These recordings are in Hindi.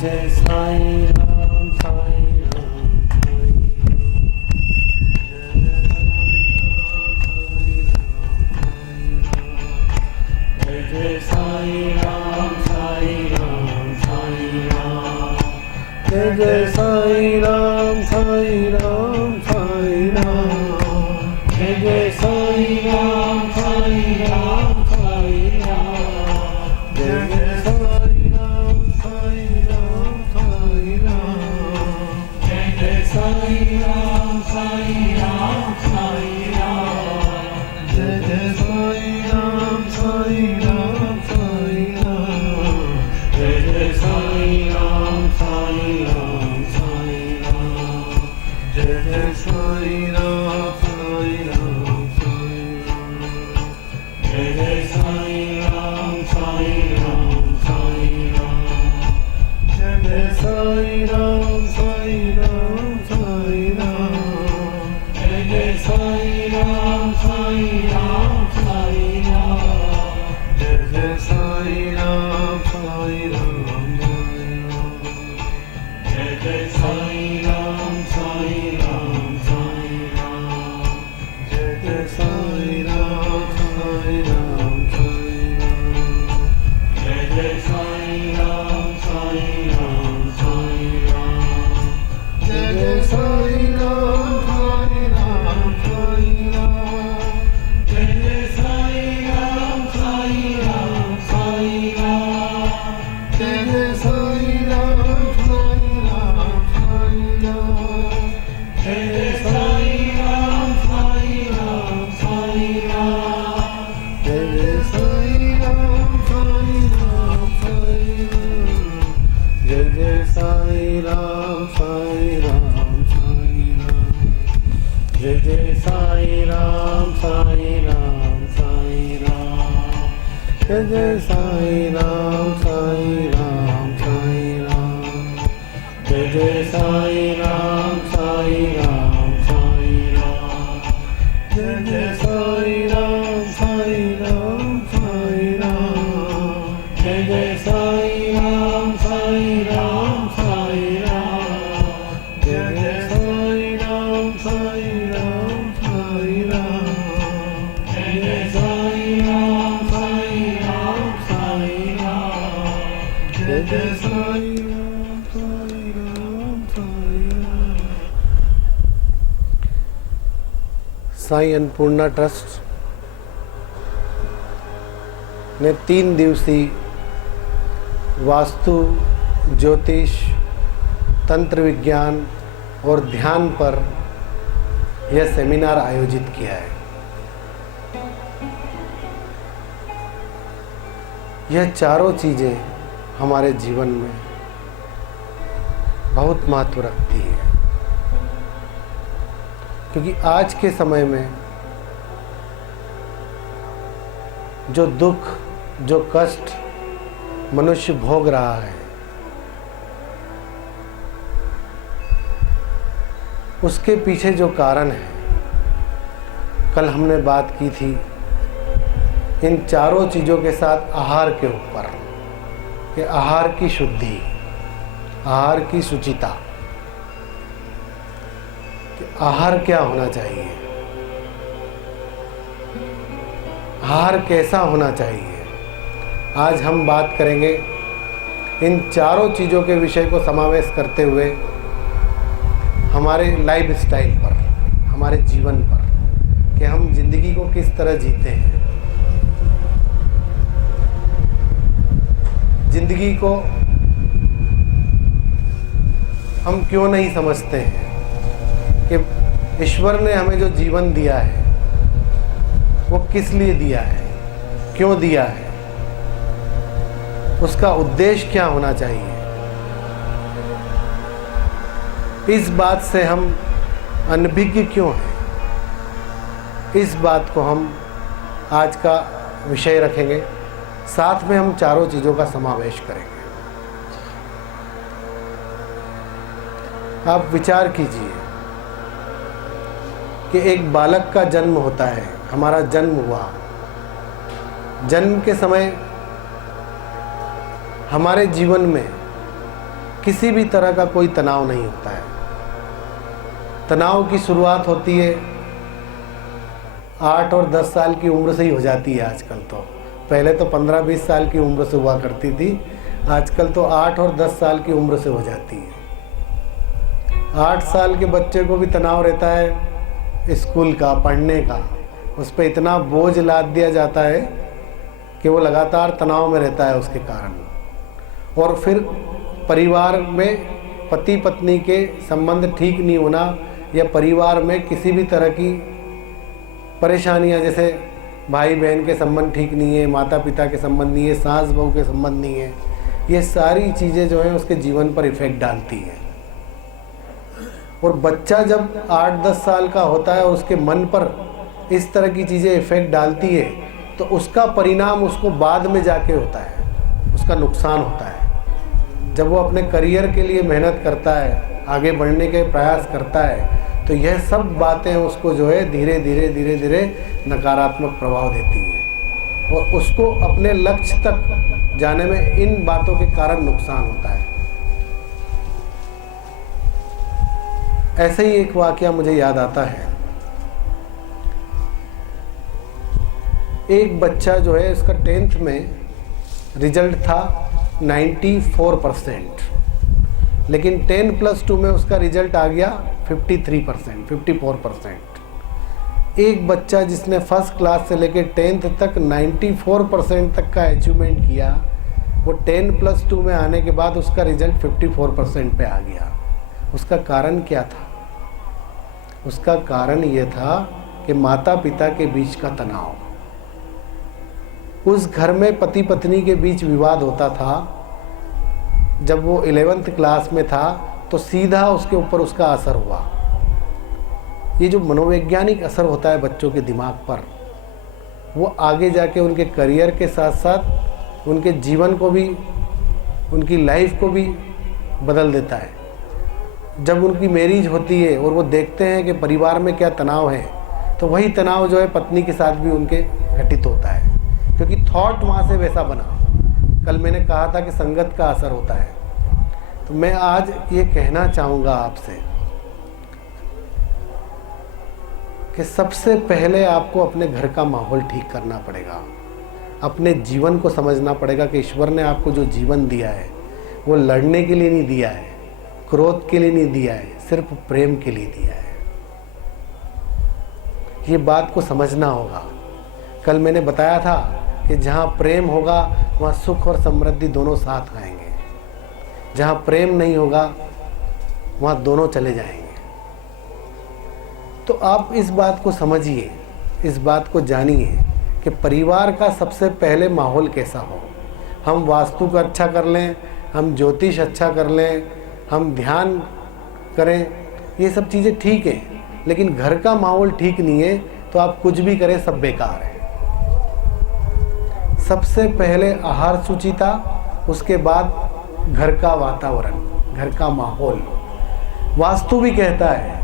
जय साईं राम साईं राम जय जय साईं राम साईं राम साईं राम जय जय साईं राम साईं राम साईं राम जय जय साईं राम साईं राम साईं राम जय जय साईं राम साईं राम साईं राम जय जय साईं राम साईं राम साईं राम जय जय साईं राम साईं राम साईं राम जय जय साईं राम साईं राम साईं राम जय जय साईं राम साईं राम साईं राम जय जय साईं राम साईं राम साईं राम जय जय साईं राम साईं राम साईं राम जय जय साईं राम साईं राम साईं राम जय जय साईं राम साईं राम जय जय साईं राम साईं राम साईं राम जय जय साईं राम साईं राम साईं राम जय जय साईं राम साईं राम साईं राम जय जय साईं राम साईं राम साईं राम जय जय साईं राम साईं राम साईं राम जय जय साईं राम साईं राम साईं राम जय जय साईं राम साईं राम साईं राम जय जय साईं राम साईं राम साईं राम जय जय साईं राम साईं राम साईं राम जय जय साईं राम साईं राम साईं राम जय जय साईं राम साईं राम साईं राम जय जय साईं राम साईं राम साईं राम जय जय साईं राम साईं राम साईं राम जय जय साईं राम साईं राम साईं राम जय जय साईं राम साईं राम साईं राम जय जय साईं राम साईं राम साईं राम जय जय साईं राम साईं राम साईं राम। साईं अन्नपूर्णा ट्रस्ट ने 3 दिवसीय वास्तु, ज्योतिष, तंत्र विज्ञान और ध्यान पर यह सेमिनार आयोजित किया है। यह चारों चीज़ें हमारे जीवन में बहुत महत्व रखती है, क्योंकि आज के समय में जो दुख, जो कष्ट मनुष्य भोग रहा है, उसके पीछे जो कारण है, कल हमने बात की थी इन चारों चीज़ों के साथ आहार के ऊपर, कि आहार की शुद्धि, आहार की शुचिता, कि आहार क्या होना चाहिए, आहार कैसा होना चाहिए। आज हम बात करेंगे इन चारों चीज़ों के विषय को समावेश करते हुए हमारे लाइफ स्टाइल पर, हमारे जीवन पर, कि हम जिंदगी को किस तरह जीते हैं, जिंदगी को हम क्यों नहीं समझते हैं कि ईश्वर ने हमें जो जीवन दिया है वो किस लिए दिया है, क्यों दिया है, उसका उद्देश्य क्या होना चाहिए। इस बात से हम अनभिज्ञ क्यों हैं, इस बात को हम आज का विषय रखेंगे। साथ में हम चारों चीज़ों का समावेश करेंगे। आप विचार कीजिए कि एक बालक का जन्म होता है, हमारा जन्म हुआ, जन्म के समय हमारे जीवन में किसी भी तरह का कोई तनाव नहीं होता है। तनाव की शुरुआत होती है 8 और 10 साल की उम्र से ही हो जाती है आजकल। तो पहले तो 15-20 साल की उम्र से हुआ करती थी, आजकल तो 8 और 10 साल की उम्र से हो जाती है। 8 साल के बच्चे को भी तनाव रहता है स्कूल का, पढ़ने का। उस पर इतना बोझ लाद दिया जाता है कि वो लगातार तनाव में रहता है उसके कारण। और फिर परिवार में पति पत्नी के संबंध ठीक नहीं होना, या परिवार में किसी भी तरह की परेशानियां, जैसे भाई बहन के संबंध ठीक नहीं है, माता पिता के संबंध नहीं है, सास बहू के संबंध नहीं है, ये सारी चीज़ें जो हैं उसके जीवन पर इफ़ेक्ट डालती हैं। और बच्चा जब 8-10 साल का होता है और उसके मन पर इस तरह की चीज़ें इफ़ेक्ट डालती है, तो उसका परिणाम उसको बाद में जाके होता है, उसका नुकसान होता है। जब वो अपने करियर के लिए मेहनत करता है, आगे बढ़ने के प्रयास करता है, तो यह सब बातें उसको जो है धीरे धीरे नकारात्मक प्रभाव देती हैं और उसको अपने लक्ष्य तक जाने में इन बातों के कारण नुकसान होता है। ऐसे ही एक वाकया मुझे याद आता है। एक बच्चा जो है, उसका 10th में रिजल्ट था 94%, लेकिन 10+2 में उसका रिजल्ट आ गया 54%। एक बच्चा जिसने फर्स्ट क्लास से लेकर 10th तक 94% तक का अचीवमेंट किया, वो 10+2 में आने के बाद उसका रिजल्ट 54% पे आ गया। उसका कारण क्या था? उसका कारण ये था कि माता पिता के बीच का तनाव। उस घर में पति पत्नी के बीच विवाद होता था। जब वो 11th क्लास में था तो सीधा उसके ऊपर उसका असर हुआ। ये जो मनोवैज्ञानिक असर होता है बच्चों के दिमाग पर, वो आगे जाके उनके करियर के साथ साथ उनके जीवन को भी, उनकी लाइफ को भी बदल देता है। जब उनकी मैरिज होती है और वो देखते हैं कि परिवार में क्या तनाव है, तो वही तनाव जो है पत्नी के साथ भी उनके घटित होता है, क्योंकि थॉट वहाँ से वैसा बना। कल मैंने कहा था कि संगत का असर होता है। तो मैं आज ये कहना चाहूँगा आपसे कि सबसे पहले आपको अपने घर का माहौल ठीक करना पड़ेगा। अपने जीवन को समझना पड़ेगा कि ईश्वर ने आपको जो जीवन दिया है वो लड़ने के लिए नहीं दिया है, क्रोध के लिए नहीं दिया है, सिर्फ प्रेम के लिए दिया है। ये बात को समझना होगा। कल मैंने बताया था कि जहाँ प्रेम होगा वहाँ सुख और समृद्धि दोनों साथ आएंगे। जहाँ प्रेम नहीं होगा वहाँ दोनों चले जाएंगे। तो आप इस बात को समझिए, इस बात को जानिए कि परिवार का सबसे पहले माहौल कैसा हो। हम वास्तु का अच्छा कर लें, हम ज्योतिष अच्छा कर लें, हम ध्यान करें, ये सब चीज़ें ठीक है, लेकिन घर का माहौल ठीक नहीं है तो आप कुछ भी करें सब बेकार है। सबसे पहले आहार शुचिता, उसके बाद घर का वातावरण, घर का माहौल। वास्तु भी कहता है,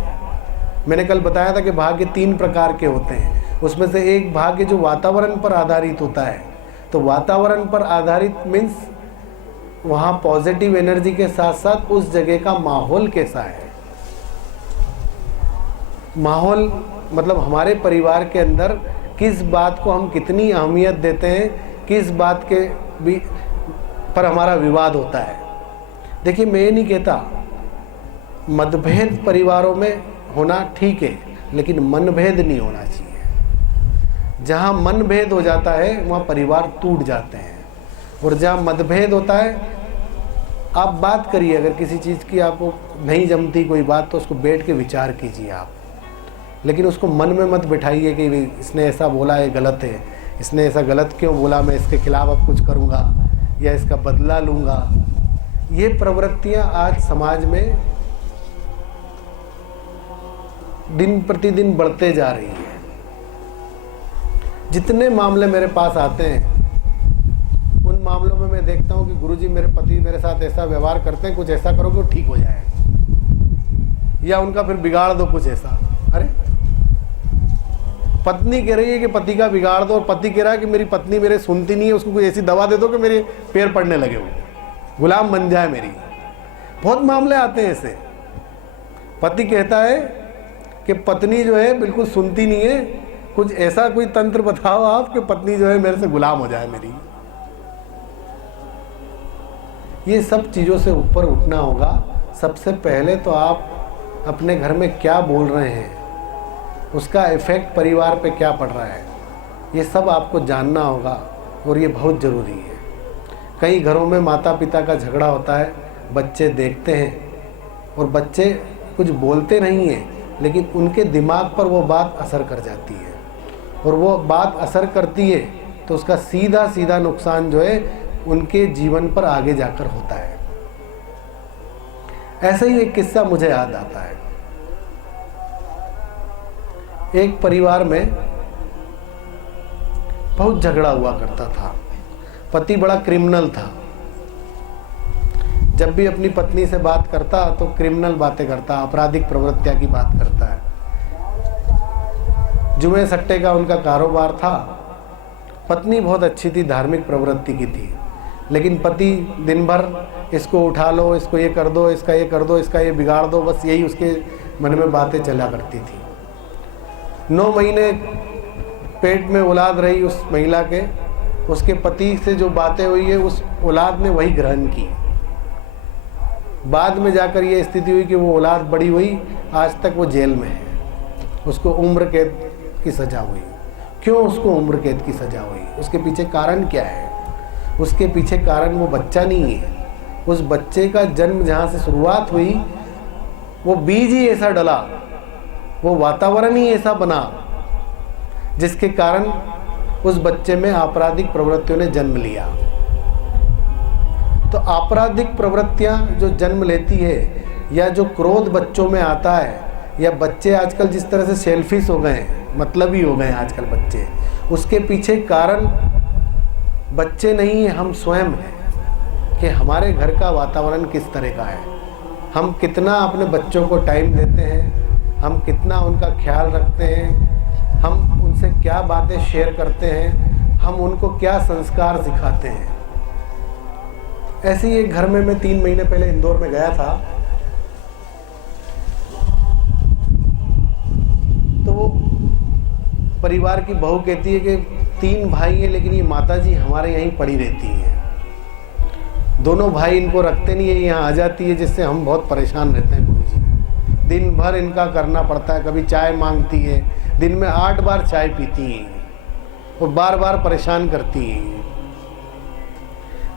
मैंने कल बताया था कि भाग्य 3 प्रकार के होते हैं, उसमें से एक भाग्य जो वातावरण पर आधारित होता है। तो वातावरण पर आधारित मीन्स वहाँ पॉजिटिव एनर्जी के साथ साथ उस जगह का माहौल कैसा है। माहौल मतलब हमारे परिवार के अंदर किस बात को हम कितनी अहमियत देते हैं, किस बात के भी पर हमारा विवाद होता है। देखिए, मैं ये नहीं कहता मतभेद परिवारों में होना ठीक है, लेकिन मनभेद नहीं होना चाहिए। जहाँ मनभेद हो जाता है वहाँ परिवार टूट जाते हैं। और जहाँ मतभेद होता है, आप बात करिए, अगर किसी चीज़ की आपको नहीं जमती कोई बात तो उसको बैठ के विचार कीजिए आप, लेकिन उसको मन में मत बिठाइए कि इसने ऐसा बोला है गलत है, इसने ऐसा गलत क्यों बोला, मैं इसके खिलाफ अब कुछ करूँगा या इसका बदला लूँगा। ये प्रवृत्तियाँ आज समाज में दिन प्रतिदिन बढ़ते जा रही है। जितने मामले मेरे पास आते हैं उन मामलों में मैं देखता हूँ कि गुरुजी मेरे पति मेरे साथ ऐसा व्यवहार करते हैं, कुछ ऐसा करो कि वो ठीक हो जाए, या उनका फिर बिगाड़ दो कुछ ऐसा। अरे पत्नी कह रही है कि पति का बिगाड़ दो, और पति कह रहा है कि मेरी पत्नी मेरे सुनती नहीं है, उसको कोई ऐसी दवा दे दो कि मेरे पैर पड़ने लगे, वो गुलाम बन जाए मेरी। बहुत मामले आते हैं ऐसे। पति कहता है कि पत्नी जो है बिल्कुल सुनती नहीं है, कुछ ऐसा कोई तंत्र बताओ आप कि पत्नी जो है मेरे से गुलाम हो जाए मेरी। ये सब चीज़ों से ऊपर उठना होगा। सबसे पहले तो आप अपने घर में क्या बोल रहे हैं, उसका इफ़ेक्ट परिवार पे क्या पड़ रहा है, ये सब आपको जानना होगा और ये बहुत ज़रूरी है। कई घरों में माता पिता का झगड़ा होता है, बच्चे देखते हैं और बच्चे कुछ बोलते नहीं हैं, लेकिन उनके दिमाग पर वो बात असर कर जाती है, और वो बात असर करती है तो उसका सीधा सीधा नुकसान जो है उनके जीवन पर आगे जाकर होता है। ऐसा ही एक किस्सा मुझे याद आता है। एक परिवार में बहुत झगड़ा हुआ करता था। पति बड़ा क्रिमिनल था, जब भी अपनी पत्नी से बात करता तो क्रिमिनल बातें करता, आपराधिक प्रवृत्तियां की बात करता है। जुए सट्टे का उनका कारोबार था। पत्नी बहुत अच्छी थी, धार्मिक प्रवृत्ति की थी, लेकिन पति दिन भर इसको उठा लो, इसको ये कर दो, इसका ये कर दो, इसका ये बिगाड़ दो, बस यही उसके मन में बातें चला करती थी। 9 महीने पेट में औलाद रही उस महिला के, उसके पति से जो बातें हुई है उस औलाद ने वही ग्रहण की। बाद में जाकर ये स्थिति हुई कि वो औलाद बड़ी हुई, आज तक वो जेल में है, उसको उम्र कैद की सज़ा हुई। क्यों उसको उम्र कैद की सज़ा हुई? उसके पीछे कारण क्या है? उसके पीछे कारण वो बच्चा नहीं है। उस बच्चे का जन्म जहाँ से शुरुआत हुई, वो बीज ही ऐसा डला, वो वातावरण ही ऐसा बना, जिसके कारण उस बच्चे में आपराधिक प्रवृत्तियों ने जन्म लिया। तो आपराधिक प्रवृत्तियां जो जन्म लेती है, या जो क्रोध बच्चों में आता है, या बच्चे आजकल जिस तरह से सेल्फिश हो गए हैं, मतलबी हो गए हैं आजकल बच्चे, उसके पीछे कारण बच्चे नहीं है, हम स्वयं हैं कि हमारे घर का वातावरण किस तरह का है, हम कितना अपने बच्चों को टाइम देते हैं, हम कितना उनका ख्याल रखते हैं, हम उनसे क्या बातें शेयर करते हैं, हम उनको क्या संस्कार सिखाते हैं। ऐसे ही एक घर में मैं 3 महीने पहले इंदौर में गया था, तो वो परिवार की बहू कहती है कि 3 भाई हैं, लेकिन ये माताजी हमारे यहीं पड़ी रहती हैं, दोनों भाई इनको रखते नहीं है, यहाँ आ जाती है, जिससे हम बहुत परेशान रहते हैं गुरुजी। दिन भर इनका करना पड़ता है, कभी चाय मांगती है, दिन में 8 बार चाय पीती हैं और बार बार परेशान करती हैं।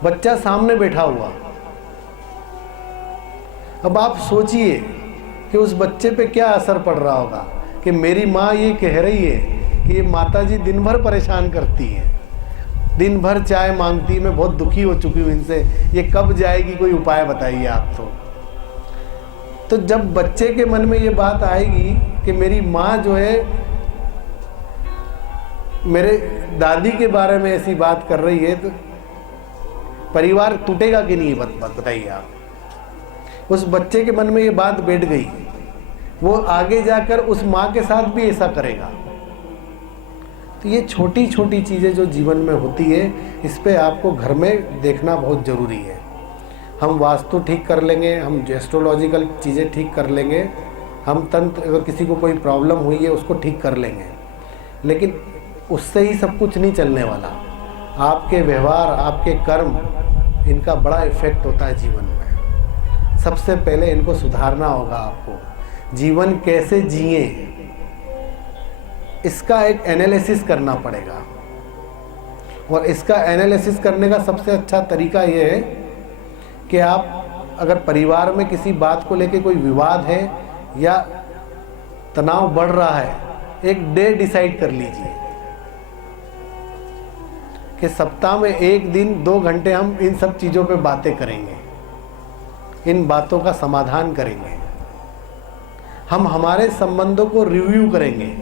बच्चा सामने बैठा हुआ, अब आप सोचिए कि उस बच्चे पे क्या असर पड़ रहा होगा कि मेरी माँ ये कह रही है कि ये माताजी दिन भर परेशान करती है, दिन भर चाय मांगती है, मैं बहुत दुखी हो चुकी हूँ इनसे, ये कब जाएगी, कोई उपाय बताइए आप। तो जब बच्चे के मन में ये बात आएगी कि मेरी माँ जो है मेरे दादी के बारे में ऐसी बात कर रही है, तो परिवार टूटेगा कि नहीं, बताइए आप। उस बच्चे के मन में ये बात बैठ गई, वो आगे जाकर उस माँ के साथ भी ऐसा करेगा। तो ये छोटी छोटी चीज़ें जो जीवन में होती है, इस पे आपको घर में देखना बहुत ज़रूरी है। हम वास्तु ठीक कर लेंगे, हम एस्ट्रोलॉजिकल चीज़ें ठीक कर लेंगे, हम तंत्र, अगर किसी को कोई प्रॉब्लम हुई है उसको ठीक कर लेंगे, लेकिन उससे ही सब कुछ नहीं चलने वाला। आपके व्यवहार, आपके कर्म, इनका बड़ा इफ़ेक्ट होता है जीवन में। सबसे पहले इनको सुधारना होगा आपको। जीवन कैसे जिए, इसका एक एनालिसिस करना पड़ेगा, और इसका एनालिसिस करने का सबसे अच्छा तरीका ये है कि आप अगर परिवार में किसी बात को लेके कोई विवाद है या तनाव बढ़ रहा है, एक डे डिसाइड कर लीजिए कि सप्ताह में 1 दिन 2 घंटे हम इन सब चीज़ों पे बातें करेंगे, इन बातों का समाधान करेंगे, हम हमारे संबंधों को रिव्यू करेंगे।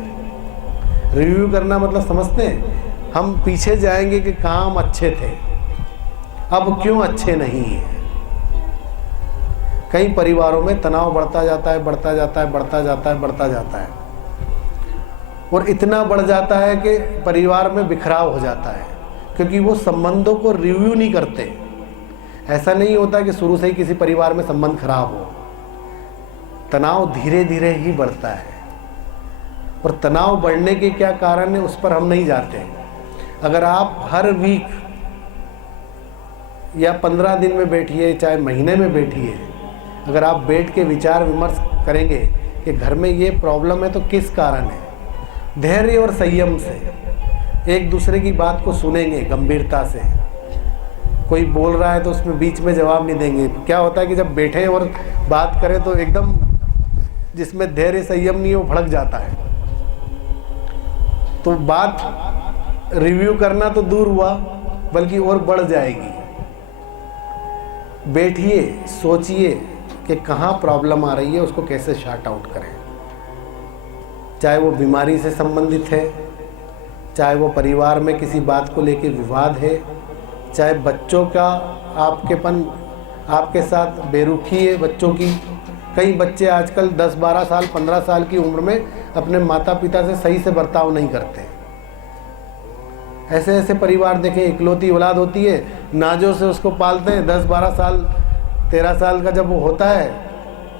रिव्यू करना मतलब समझते हैं, हम पीछे जाएंगे कि कहाँ हम अच्छे थे, अब क्यों अच्छे नहीं हैं। कई परिवारों में तनाव बढ़ता जाता है, बढ़ता जाता है, बढ़ता जाता है, बढ़ता जाता है, और इतना बढ़ जाता है कि परिवार में बिखराव हो जाता है, क्योंकि वो संबंधों को रिव्यू नहीं करते। ऐसा नहीं होता कि शुरू से ही किसी परिवार में संबंध खराब हो। तनाव धीरे धीरे ही बढ़ता है, और तनाव बढ़ने के क्या कारण है उस पर हम नहीं जाते। अगर आप हर वीक या 15 दिन में बैठिए, चाहे महीने में बैठिए, अगर आप बैठ के विचार विमर्श करेंगे कि घर में ये प्रॉब्लम है तो किस कारण है, धैर्य और संयम से एक दूसरे की बात को सुनेंगे, गंभीरता से। कोई बोल रहा है तो उसमें बीच में जवाब नहीं देंगे। क्या होता है कि जब बैठे और बात करें तो एकदम जिसमें धैर्य संयम नहीं है वो भड़क जाता है। तो बात रिव्यू करना तो दूर हुआ, बल्कि और बढ़ जाएगी। बैठिए, सोचिए कि कहाँ प्रॉब्लम आ रही है, उसको कैसे शॉर्ट आउट करें। चाहे वो बीमारी से संबंधित है, चाहे वो परिवार में किसी बात को लेकर विवाद है, चाहे बच्चों का आपके साथ बेरुखी है बच्चों की। कई बच्चे आजकल 10-12 साल 15 साल की उम्र में अपने माता पिता से सही से बर्ताव नहीं करते। ऐसे ऐसे परिवार देखें, इकलौती औलाद होती है, नाजों से उसको पालते हैं। 10-12 साल 13 साल का जब वो होता है,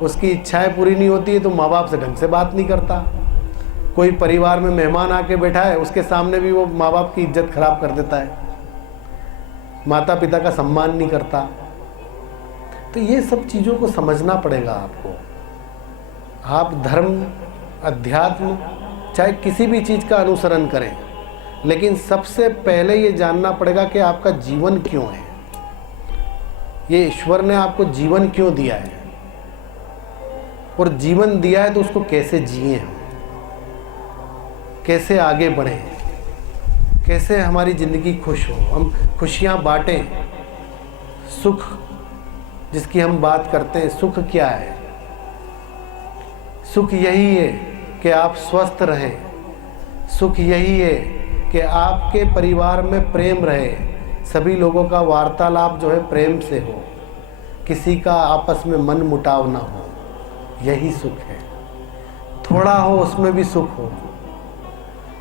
उसकी इच्छाएं पूरी नहीं होती है तो माँ बाप से ढंग से बात नहीं करता। कोई परिवार में मेहमान आके बैठा है, उसके सामने भी वो माँ बाप की इज्जत खराब कर देता है, माता पिता का सम्मान नहीं करता। तो ये सब चीज़ों को समझना पड़ेगा आपको। आप धर्म, अध्यात्म, चाहे किसी भी चीज़ का अनुसरण करें, लेकिन सबसे पहले ये जानना पड़ेगा कि आपका जीवन क्यों है। ये ईश्वर ने आपको जीवन क्यों दिया है, और जीवन दिया है तो उसको कैसे जिए हम, कैसे आगे बढ़ें, कैसे हमारी ज़िंदगी खुश हो, हम खुशियाँ बांटें। सुख जिसकी हम बात करते हैं, सुख क्या है? सुख यही है कि आप स्वस्थ रहें। सुख यही है कि आपके परिवार में प्रेम रहे, सभी लोगों का वार्तालाप जो है प्रेम से हो, किसी का आपस में मन मुटाव ना हो। यही सुख है। थोड़ा हो उसमें भी सुख हो।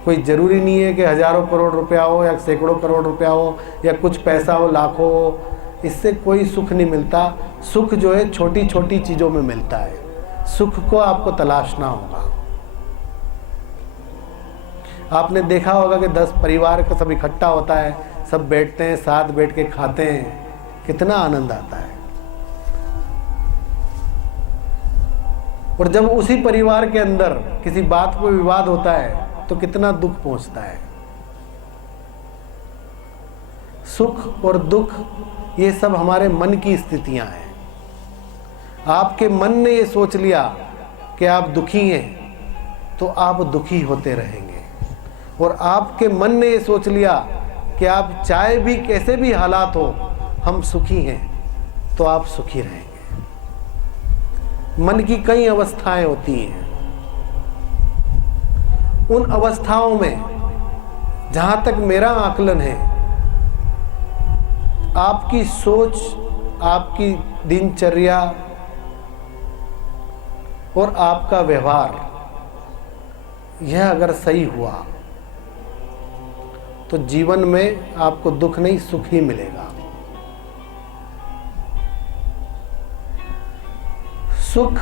कोई ज़रूरी नहीं है कि हज़ारों करोड़ रुपया हो या सैकड़ों करोड़ रुपया हो या कुछ पैसा हो, लाखों हो, इससे कोई सुख नहीं मिलता। सुख जो है छोटी छोटी चीज़ों में मिलता है। सुख को आपको तलाशना होगा। आपने देखा होगा कि 10 परिवार का सब इकट्ठा होता है, सब बैठते हैं, साथ बैठ के खाते हैं, कितना आनंद आता है। और जब उसी परिवार के अंदर किसी बात पर विवाद होता है तो कितना दुख पहुंचता है। सुख और दुख ये सब हमारे मन की स्थितियां हैं। आपके मन ने ये सोच लिया कि आप दुखी हैं तो आप दुखी होते रहेंगे, और आपके मन ने ये सोच लिया कि आप चाहे भी कैसे भी हालात हो हम सुखी हैं तो आप सुखी रहेंगे। मन की कई अवस्थाएं होती हैं। उन अवस्थाओं में जहां तक मेरा आकलन है, आपकी सोच, आपकी दिनचर्या और आपका व्यवहार, यह अगर सही हुआ तो जीवन में आपको दुख नहीं सुख ही मिलेगा। सुख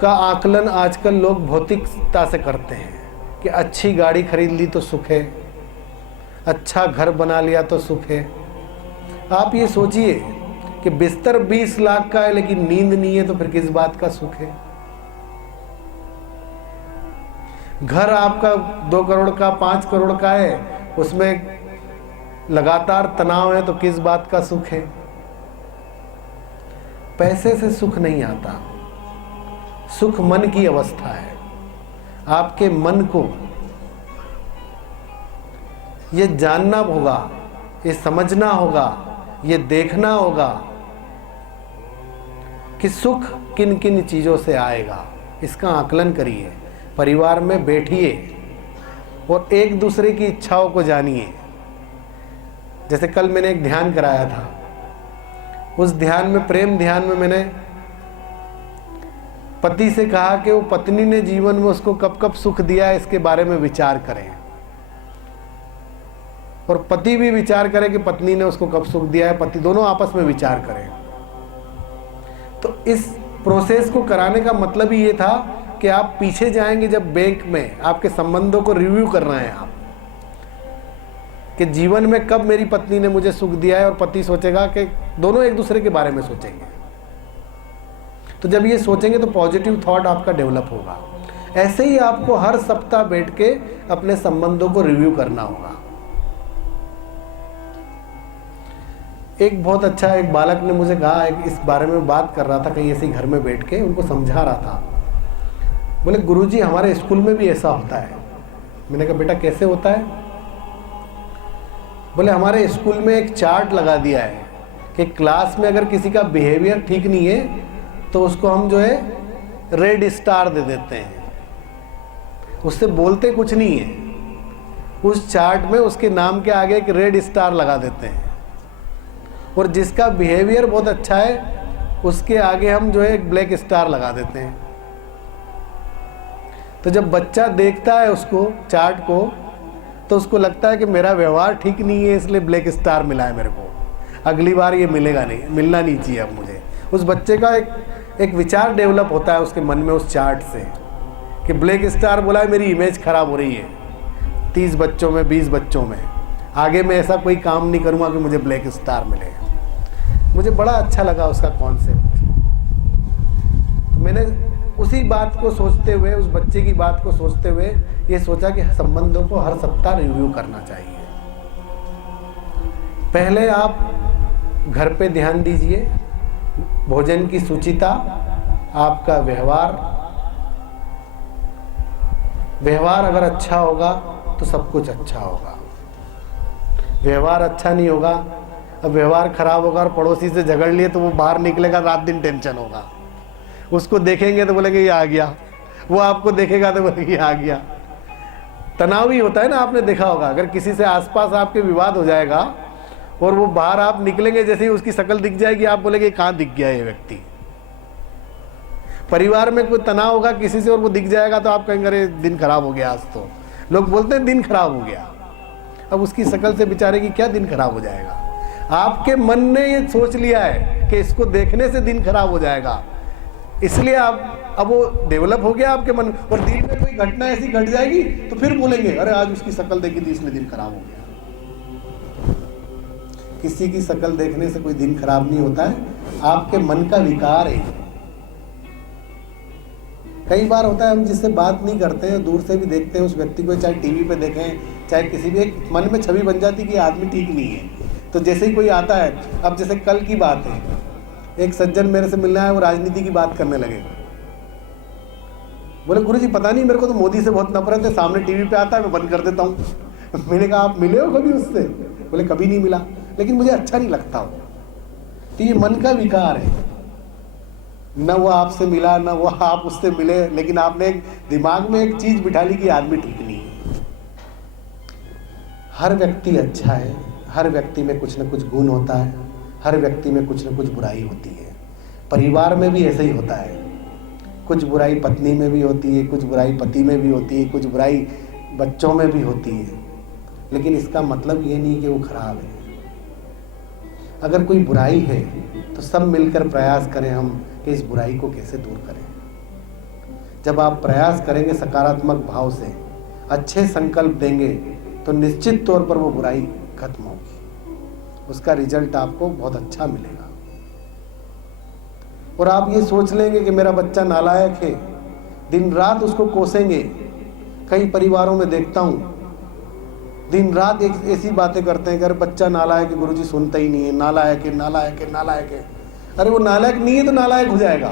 का आकलन आजकल लोग भौतिकता से करते हैं कि अच्छी गाड़ी खरीद ली तो सुख है, अच्छा घर बना लिया तो सुख है। आप ये सोचिए कि बिस्तर 20 लाख का है लेकिन नींद नहीं है तो फिर किस बात का सुख है। घर आपका 2 करोड़ का 5 करोड़ का है, उसमें लगातार तनाव है तो किस बात का सुख है। पैसे से सुख नहीं आता। सुख मन की अवस्था है। आपके मन को ये जानना होगा, ये समझना होगा, ये देखना होगा कि सुख किन किन चीज़ों से आएगा। इसका आकलन करिए, परिवार में बैठिए और एक दूसरे की इच्छाओं को जानिए। जैसे कल मैंने एक ध्यान कराया था, उस ध्यान में, प्रेम ध्यान में, मैंने पति से कहा कि वो पत्नी ने जीवन में उसको कब कब सुख दिया है इसके बारे में विचार करें। और पति भी विचार करे कि पत्नी ने उसको कब सुख दिया है, पति दोनों आपस में विचार करें। तो इस प्रोसेस को कराने का मतलब ही ये था कि आप पीछे जाएंगे जब बैंक में आपके संबंधों को रिव्यू कर रहे हैं आप, कि जीवन में कब मेरी पत्नी ने मुझे सुख दिया है, और पति सोचेगा कि दोनों एक दूसरे के बारे में सोचेंगे। तो जब ये सोचेंगे तो पॉजिटिव थॉट आपका डेवलप होगा। ऐसे ही आपको हर सप्ताह बैठ के अपने संबंधों को रिव्यू करना होगा। एक बहुत अच्छा एक बालक ने मुझे कहा, इस बारे में बात कर रहा था कहीं ऐसे घर में बैठ के, उनको समझा रहा था। बोले गुरुजी हमारे स्कूल में भी ऐसा होता है। मैंने कहा बेटा कैसे होता है? बोले हमारे स्कूल में एक चार्ट लगा दिया है कि क्लास में अगर किसी का बिहेवियर ठीक नहीं है तो उसको हम जो है रेड स्टार दे देते हैं, उससे बोलते कुछ नहीं है, उस चार्ट में उसके नाम के आगे एक रेड स्टार लगा देते हैं, और जिसका बिहेवियर बहुत अच्छा है उसके आगे हम जो है एक ब्लैक स्टार लगा देते हैं। तो जब बच्चा देखता है उसको चार्ट को तो उसको लगता है कि मेरा व्यवहार ठीक नहीं है इसलिए ब्लैक स्टार मिला है मेरे को, अगली बार ये मिलेगा नहीं, मिलना नहीं चाहिए अब मुझे। उस बच्चे का एक विचार डेवलप होता है उसके मन में उस चार्ट से कि ब्लैक स्टार बोला है मेरी इमेज खराब हो रही है 30 बच्चों में 20 बच्चों में, आगे मैं ऐसा कोई काम नहीं करूँगा कि मुझे ब्लैक स्टार मिले। मुझे बड़ा अच्छा लगा उसका कॉन्सेप्ट। तो मैंने उसी बात को सोचते हुए, उस बच्चे की बात को सोचते हुए ये सोचा कि संबंधों को हर सप्ताह रिव्यू करना चाहिए। पहले आप घर पे ध्यान दीजिए, भोजन की शुचिता, आपका व्यवहार अगर अच्छा होगा तो सब कुछ अच्छा होगा। व्यवहार अच्छा नहीं होगा, अब व्यवहार खराब होगा और पड़ोसी से झगड़ लिए तो वो बाहर निकलेगा रात दिन टेंशन होगा। उसको देखेंगे तो बोलेंगे ये आ गया, वो आपको देखेगा तो बोलेंगे ये आ गया। तनाव ही होता है ना, आपने देखा होगा अगर किसी से आसपास आपके विवाद हो जाएगा और वो बाहर आप निकलेंगे जैसे ही उसकी शक्ल दिख जाएगी आप बोलेंगे कहाँ दिख गया ये व्यक्ति। परिवार में कोई तनाव होगा किसी से और वो दिख जाएगा तो आप कहेंगे अरे दिन खराब हो गया आज तो। लोग बोलते हैं दिन खराब हो गया, अब उसकी शक्ल से बेचारे की क्या दिन खराब हो जाएगा। आपके मन ने ये सोच लिया है कि इसको देखने से दिन खराब हो जाएगा, इसलिए आप अब वो डेवलप हो गया आपके मन। और दिन में कोई घटना ऐसी घट जाएगी तो फिर बोलेंगे अरे आज उसकी शक्ल देखी थी इसलिए दिन खराब हो गया। किसी की शक्ल देखने से कोई दिन खराब नहीं होता है, आपके मन का विकार है। कई बार होता है हम जिससे बात नहीं करते हैं, दूर से भी देखते हैं उस व्यक्ति को, चाहे टीवी पे देखें चाहे किसी भी, एक मन में छवि बन जाती है कि आदमी ठीक नहीं है। तो जैसे ही कोई आता है, अब जैसे कल की बात है, एक सज्जन मेरे से मिलना है, वो राजनीति की बात करने लगे। बोले गुरुजी पता नहीं मेरे को तो मोदी से बहुत नफरत है, सामने टीवी पे आता है मैं बंद कर देता हूँ। मैंने कहा आप मिले हो कभी उससे? बोले कभी नहीं मिला, लेकिन मुझे अच्छा नहीं लगता हो। तो ये मन का विकार है, न वो आपसे मिला न वो आप उससे मिले, लेकिन आपने एक दिमाग में एक चीज बिठा ली कि आदमी ठीक नहीं है। हर व्यक्ति अच्छा है, हर व्यक्ति में कुछ न कुछ गुण होता है, हर व्यक्ति में कुछ न कुछ बुराई होती है। परिवार में भी ऐसे ही होता है, कुछ बुराई पत्नी में भी होती है, कुछ बुराई पति में भी होती है, कुछ बुराई बच्चों में भी होती है, लेकिन इसका मतलब ये नहीं कि वो खराब है। अगर कोई बुराई है तो सब मिलकर प्रयास करें हम कि इस बुराई को कैसे दूर करें। जब आप प्रयास करेंगे सकारात्मक भाव से, अच्छे संकल्प देंगे, तो निश्चित तौर पर वो बुराई खत्म होगी, उसका रिजल्ट आपको बहुत अच्छा मिलेगा। और आप ये सोच लेंगे कि मेरा बच्चा नालायक है, दिन रात उसको कोसेंगे। कई परिवारों में देखता हूँ दिन रात एक ऐसी बातें करते हैं कि अरे बच्चा नालायक है, गुरुजी सुनता ही नहीं है, नालायक है नालायक है नालायक है। अरे वो नालायक नहीं है तो नालायक हो जाएगा,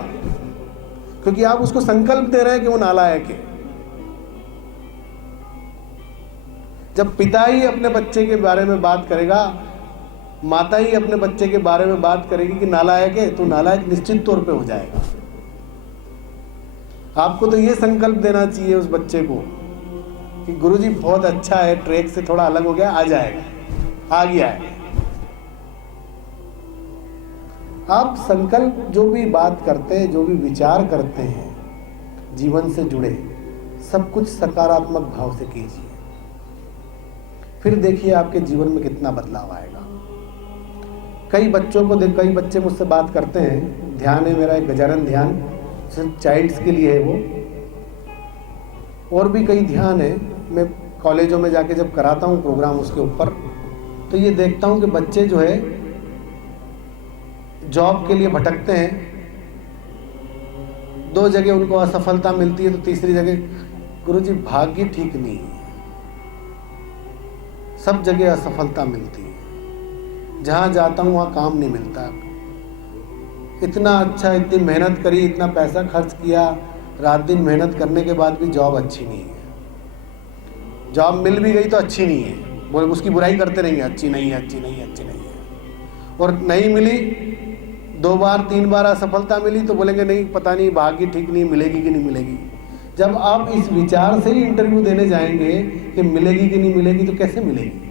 क्योंकि आप उसको संकल्प दे रहे हैं कि वो नालायक है। जब पिता ही अपने बच्चे के बारे में बात करेगा, माता ही अपने बच्चे के बारे में बात करेगी कि नालायक है, तो नालायक निश्चित तौर पे हो जाएगा। आपको तो ये संकल्प देना चाहिए उस बच्चे को कि गुरुजी बहुत अच्छा है, ट्रैक से थोड़ा अलग हो गया, आ जाएगा, आ गया है। आप संकल्प जो भी बात करते हैं, जो भी विचार करते हैं जीवन से जुड़े, सब कुछ सकारात्मक भाव से कीजिए। फिर देखिए आपके जीवन में कितना बदलाव आएगा। कई बच्चों को कई बच्चे मुझसे बात करते हैं, ध्यान है मेरा एक गजानन ध्यान, सिर्फ चाइल्ड्स के लिए है वो, और भी कई ध्यान है। मैं कॉलेजों में जाके जब कराता हूँ प्रोग्राम उसके ऊपर, तो ये देखता हूँ कि बच्चे जो है जॉब के लिए भटकते हैं, 2 जगह उनको असफलता मिलती है, तो तीसरी जगह गुरुजी भाग्य ठीक नहीं है, सब जगह असफलता मिलती है, जहाँ जाता हूँ वहाँ काम नहीं मिलता, इतना अच्छा, इतनी मेहनत करी, इतना पैसा खर्च किया, रात दिन मेहनत करने के बाद भी जॉब अच्छी नहीं है, जॉब मिल भी गई तो अच्छी नहीं है, बोले उसकी बुराई करते रहेंगे, अच्छी नहीं है, अच्छी नहीं है, अच्छी नहीं है, और नहीं मिली 2 बार 3 बार असफलता मिली तो बोलेंगे नहीं, पता नहीं भाग्य ठीक नहीं, मिलेगी कि नहीं मिलेगी। जब आप इस विचार से ही इंटरव्यू देने जाएंगे कि मिलेगी कि नहीं मिलेगी, तो कैसे मिलेगी?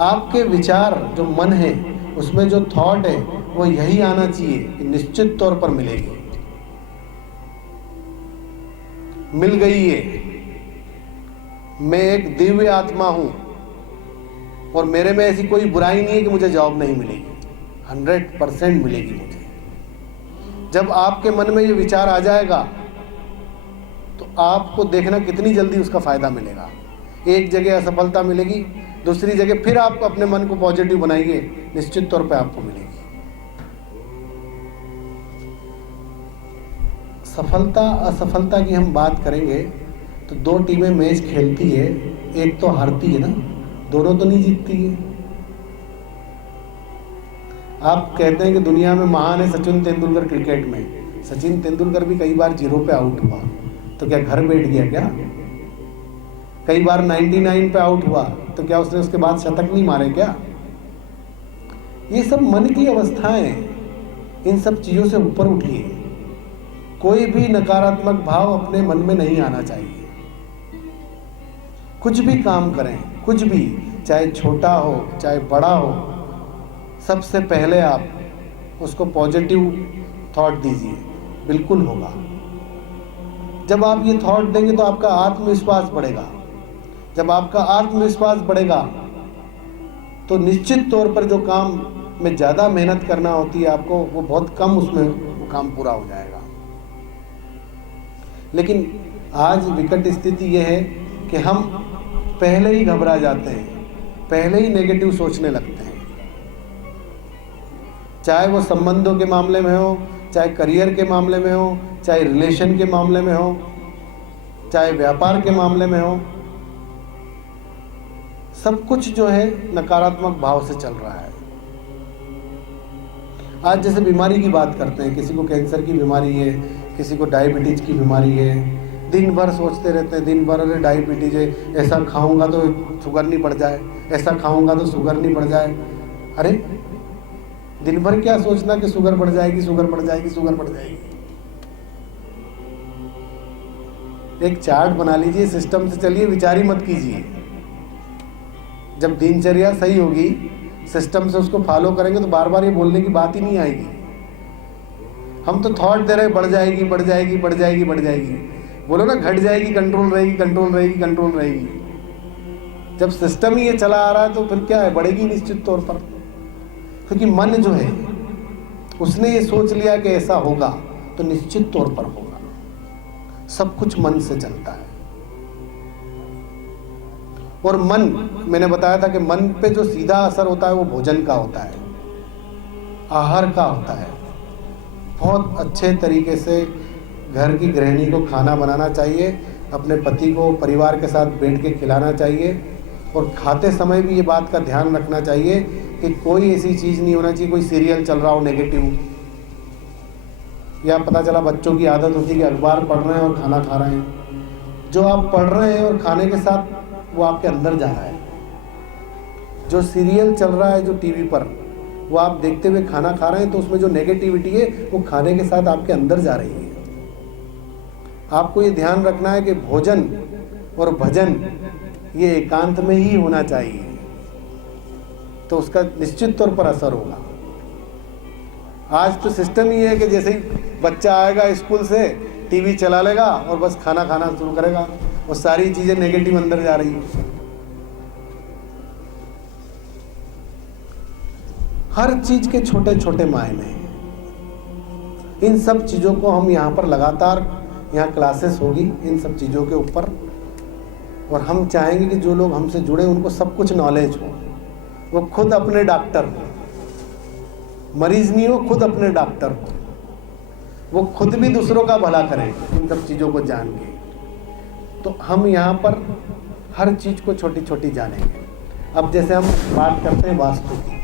आपके विचार जो मन है उसमें जो थॉट है वो यही आना चाहिए कि निश्चित तौर पर मिलेगी, मिल गई है, मैं एक दिव्य आत्मा हूं और मेरे में ऐसी कोई बुराई नहीं है कि मुझे जॉब नहीं मिलेगी, 100% मिलेगी मुझे। जब आपके मन में ये विचार आ जाएगा तो आपको देखना कितनी जल्दी उसका फायदा मिलेगा। एक जगह असफलता मिलेगी, दूसरी जगह फिर आप अपने मन को पॉजिटिव बनाइए, निश्चित तौर पे आपको मिलेगी। सफलता असफलता की हम बात करेंगे तो 2 टीमें मैच खेलती है, एक तो हारती है ना, दोनों तो नहीं जीतती है। आप कहते हैं कि दुनिया में महान है सचिन तेंदुलकर क्रिकेट में, सचिन तेंदुलकर भी कई बार 0 पे आउट हुआ, तो क्या घर बैठ गया क्या? कई बार 99 पे आउट हुआ, तो क्या उसने उसके बाद शतक नहीं मारे क्या? ये सब मन की अवस्थाएं, इन सब चीजों से ऊपर उठिए। कोई भी नकारात्मक भाव अपने मन में नहीं आना चाहिए। कुछ भी काम करें, कुछ भी, चाहे छोटा हो चाहे बड़ा हो, सबसे पहले आप उसको पॉजिटिव थॉट दीजिए, बिल्कुल होगा। जब आप ये थॉट देंगे तो आपका आत्मविश्वास बढ़ेगा। जब आपका आत्मविश्वास बढ़ेगा तो निश्चित तौर पर जो काम में ज़्यादा मेहनत करना होती है आपको, वो बहुत कम उसमें वो काम पूरा हो जाएगा। लेकिन आज विकट स्थिति ये है कि हम पहले ही घबरा जाते हैं, पहले ही नेगेटिव सोचने लगते हैं, चाहे वो संबंधों के मामले में हो, चाहे करियर के मामले में हो, चाहे रिलेशन के मामले में हो, चाहे व्यापार के मामले में हो, सब कुछ जो है नकारात्मक भाव से चल रहा है। आज जैसे बीमारी की बात करते हैं, किसी को कैंसर की बीमारी है, किसी को डायबिटीज की बीमारी है, दिन भर सोचते रहते हैं, दिन भर अरे डायबिटीज है, ऐसा खाऊंगा तो शुगर नहीं बढ़ जाए, ऐसा खाऊंगा तो शुगर नहीं बढ़ जाए। अरे दिन भर क्या सोचना कि शुगर बढ़ जाएगी, शुगर बढ़ जाएगी, शुगर बढ़ जाएगी। एक चार्ट बना लीजिए, सिस्टम से चलिए, विचार ही मत कीजिए। जब दिनचर्या सही होगी, सिस्टम से उसको फॉलो करेंगे तो बार बार ये बोलने की बात ही नहीं आएगी। हम तो थॉट दे रहे बढ़ जाएगी, बढ़ जाएगी, बढ़ जाएगी, बढ़ जाएगी, बोलो ना घट जाएगी, कंट्रोल रहेगी, कंट्रोल रहेगी, कंट्रोल रहेगी। जब सिस्टम ही ये चला आ रहा है तो फिर क्या है, बढ़ेगी निश्चित तौर पर। क्योंकि मन जो है उसने ये सोच लिया कि ऐसा होगा, तो निश्चित तौर पर होगा। सब कुछ मन से चलता है। और मन, मैंने बताया था कि मन पे जो सीधा असर होता है वो भोजन का होता है, आहार का होता है। बहुत अच्छे तरीके से घर की गृहिणी को खाना बनाना चाहिए, अपने पति को परिवार के साथ बैठ के खिलाना चाहिए, और खाते समय भी ये बात का ध्यान रखना चाहिए कि कोई ऐसी चीज़ नहीं होना चाहिए, कोई सीरियल चल रहा हो नेगेटिव, या पता चला बच्चों की आदत होती है कि अखबार पढ़ रहे हैं और खाना खा रहे हैं। जो आप पढ़ रहे हैं और खाने के साथ वो आपके अंदर जा रहा है। जो सीरियल चल रहा है जो टीवी पर, वो आप देखते हुए खाना खा रहे हैं, तो उसमें जो नेगेटिविटी है वो खाने के साथ आपके अंदर जा रही है। आपको ये ध्यान रखना है कि भोजन और भजन ये एकांत में ही होना चाहिए, तो उसका निश्चित तौर पर असर होगा। आज तो सिस्टम ही है कि जैसे ही बच्चा आएगा स्कूल से, टीवी चला लेगा और बस खाना खाना शुरू करेगा, और सारी चीज़ें नेगेटिव अंदर जा रही है। हर चीज के छोटे छोटे मायने हैं। इन सब चीजों को हम यहाँ पर लगातार, यहाँ क्लासेस होगी इन सब चीजों के ऊपर, और हम चाहेंगे कि जो लोग हमसे जुड़े उनको सब कुछ नॉलेज हो, वो खुद अपने डॉक्टर हो, मरीज नहीं हो, खुद अपने डॉक्टर हो, वो खुद भी दूसरों का भला करें इन सब चीज़ों को जान के। तो हम यहाँ पर हर चीज़ को छोटी छोटी जानेंगे। अब जैसे हम बात करते हैं वास्तु की,